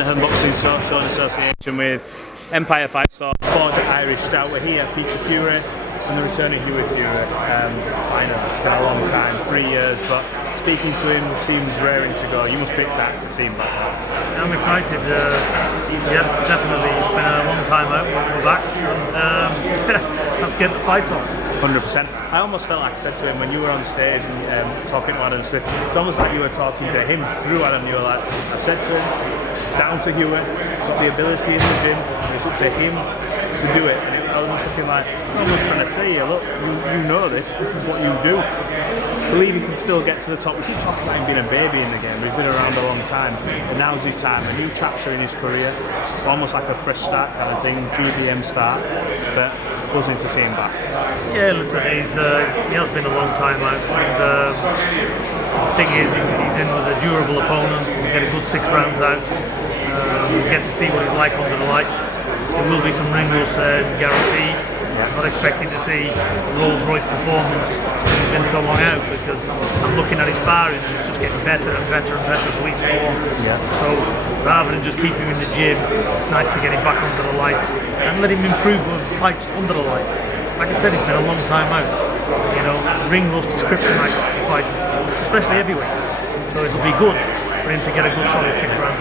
Lenihan Boxing Social in association with Empire Fight Store, Forged Irish Stout. We're here, Hughie Fury and the return of Hughie Fury. Finally, it's been a long time, 3 years, but speaking to him seems raring to go. You must be excited to see him back now. I'm excited. Yeah, definitely. It's been a long time out. We're back. And, let's get the fights on. 100%. I almost felt like I said to him when you were on stage and talking to Adam Smith, it's almost like you were talking to him through Adam. You were like, I said to him, it's down to Hughie, he's got the ability in the gym, it's up to him to do it. And I was just looking like, I was trying to say, look, you know this is what you do. Believe he can still get to the top. We keep talking about him being a baby in the game. We've been around a long time, and now's his time. A new chapter in his career. It's almost like a fresh start kind of thing, GBM start. But buzzing to see him back. Yeah, listen, he has been a long time out, and the thing is, he's in with a durable opponent. We'll get a good 6 rounds out. We'll get to see what he's like under the lights. There will be some ring rust guaranteed. I'm not expecting to see a Rolls Royce performance. He's been so long out because I'm looking at his sparring and it's just getting better and better and better as weeks go on. Yeah. So rather than just keep him in the gym, it's nice to get him back under the lights and let him improve on fights under the lights. Like I said, he's been a long time out. You know, ring rust is kryptonite to fighters, especially heavyweights. So it'll be good for him to get a good solid 6 rounds.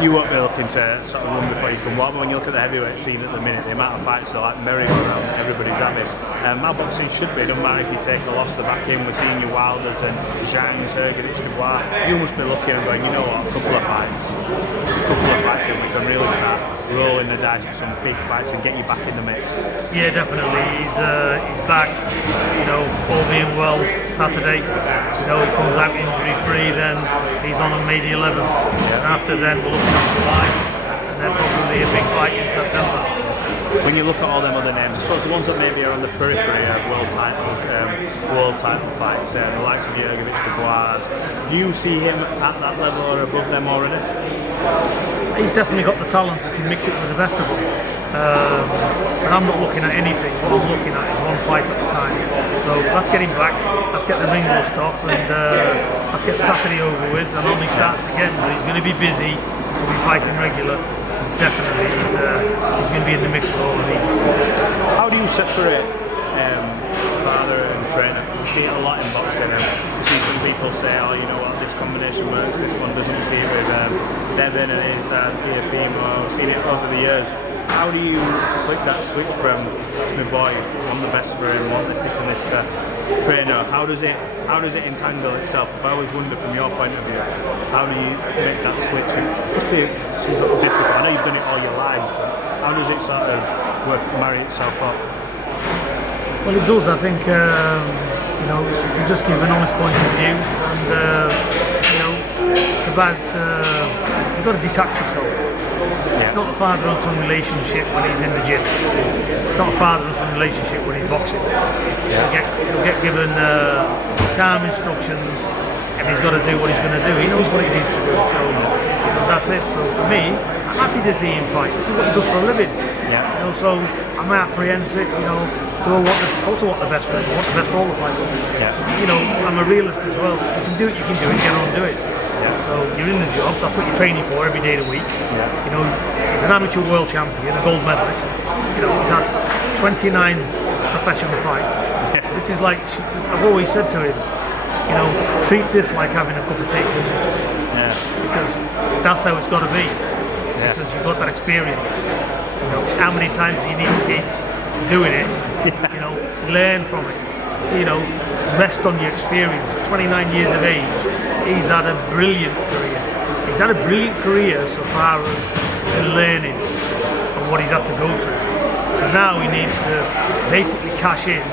You won't be looking to sort of run before you come walk, but when you look at the heavyweight scene at the minute, the amount of fights that like merry-go-round everybody's having. How boxing should be, it doesn't matter if you take the loss to the back in. We're seeing you Wilders and Zhangs, Dubois. You must be looking and going, you know what, a couple of fights and we can really start rolling the dice with some big fights and get you back in the mix. Yeah, definitely. He's back, you know, all being well Saturday. You know, he comes out injury-free, then he's on May the 11th. Yeah. And after then, we're looking at July, and then probably a big fight in September. When you look at all them other names, I suppose the ones that maybe are on the periphery of world title fights, the likes of Usyk, Dubois, do you see him at that level or above them already? He's definitely got the talent to mix it with the best of them. And I'm not looking at anything. What I'm looking at is one fight at a time. So let's get him back, let's get the ring rust off, and let's get Saturday over with, and on he starts again. But he's going to be busy, so we're fighting regular. Definitely, he's going to be in the mix for all of these. How do you separate father and trainer? You see it a lot in boxing. You see some people say, oh, you know what, this combination works, this one doesn't. We see it with Devin and his dad, Teofimo. We've seen it over the years. How do you flip that switch from, it's my boy, want the best for him, want this and this to trainer? How does it entangle itself? I always wonder from your point of view, how do you make that switch? It must be somewhat difficult. I know you've done it all your lives, but how does it sort of marry itself up? Well, it does. I think you know, you can just give an honest point of view, and you know, it's about you've got to detach yourself. Yeah. It's not a father and son relationship when he's in the gym. It's not a father and son relationship when he's boxing. Yeah. He'll get given calm instructions, and he's got to do what he's going to do. He knows what he needs to do, so that's it. So for me, I'm happy to see him fight. This is what he does for a living. Yeah. You know, so I'm apprehensive. You know, do I want the best for him. I want the best for all the fighters. Yeah. You know, I'm a realist as well. If you can do it, you can do it. Get on and do it. Yeah. So you're in the job. That's what you're training for every day of the week. Yeah. You know, he's an amateur world champion, a gold medalist. You know, he's had 29 professional fights. Yeah. This is like, I've always said to him, you know, treat this like having a cup of tea. Yeah. Because that's how it's got to be. Yeah. Because you've got that experience. You know, how many times do you need to keep doing it? Yeah. You know, learn from it. You know, rest on your experience. At 29 years of age, he's had a brilliant career. He's had a brilliant career so far as learning and what he's had to go through. So now he needs to basically cash in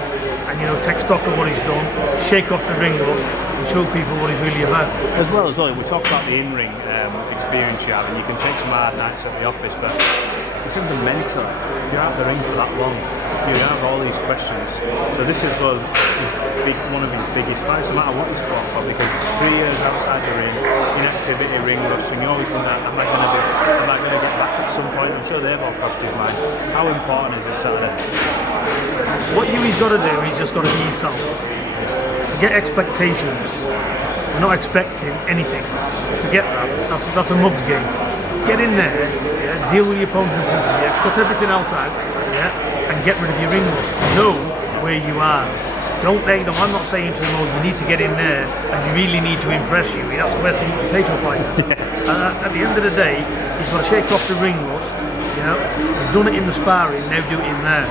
and, you know, take stock of what he's done, shake off the ring rust, and show people what he's really about. As well, we talk about the in-ring experience you have, and you can take some hard nights at the office, but in terms of mental, if you're out the ring for that long, you have all these questions. So this is one of his biggest fights, no matter what he's fought for, because 3 years outside the ring, inactivity, ring rust, and you always wonder, am I going to get back at some point? I'm sure they've all crossed his mind. How important is this Saturday? What Hughie's got to do, he's just got to be himself. Forget expectations. We're not expecting anything. Forget that. That's a mug's game. get in there, yeah, deal with your opponent in front of you, cut everything else out, yeah, and get rid of your ring rust. Know where you are. Don't let them. I'm not saying to them, oh, you need to get in there and you really need to impress you. That's the best thing you can say to a fighter. At the end of the day, he's got to shake off the ring rust. You know, you've done it in the sparring, now do it in there.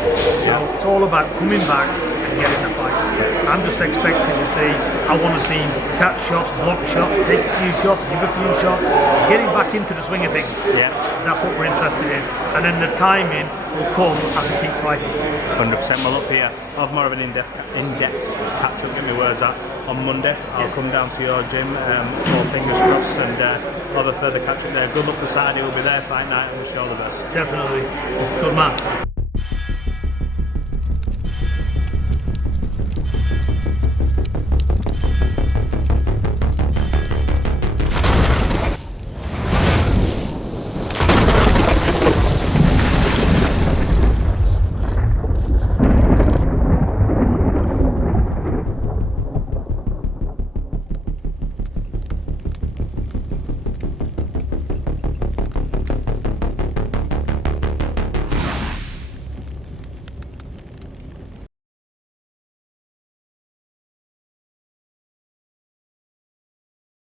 So it's all about coming back and getting the fights. I'm just expecting to see. I want to see him catch shots, block shots, take a few shots, give a few shots, getting back into the swing of things. Yeah, that's what we're interested in. And then the timing will come as he keeps fighting. 100%. Well, up here, I'll have more of an in-depth catch up, get my words out on Monday. I'll come down to your gym, all fingers crossed, and I'll have a further catch up there. Good luck for Saturday, we'll be there fight night, and wish you all the best. Definitely. Good man.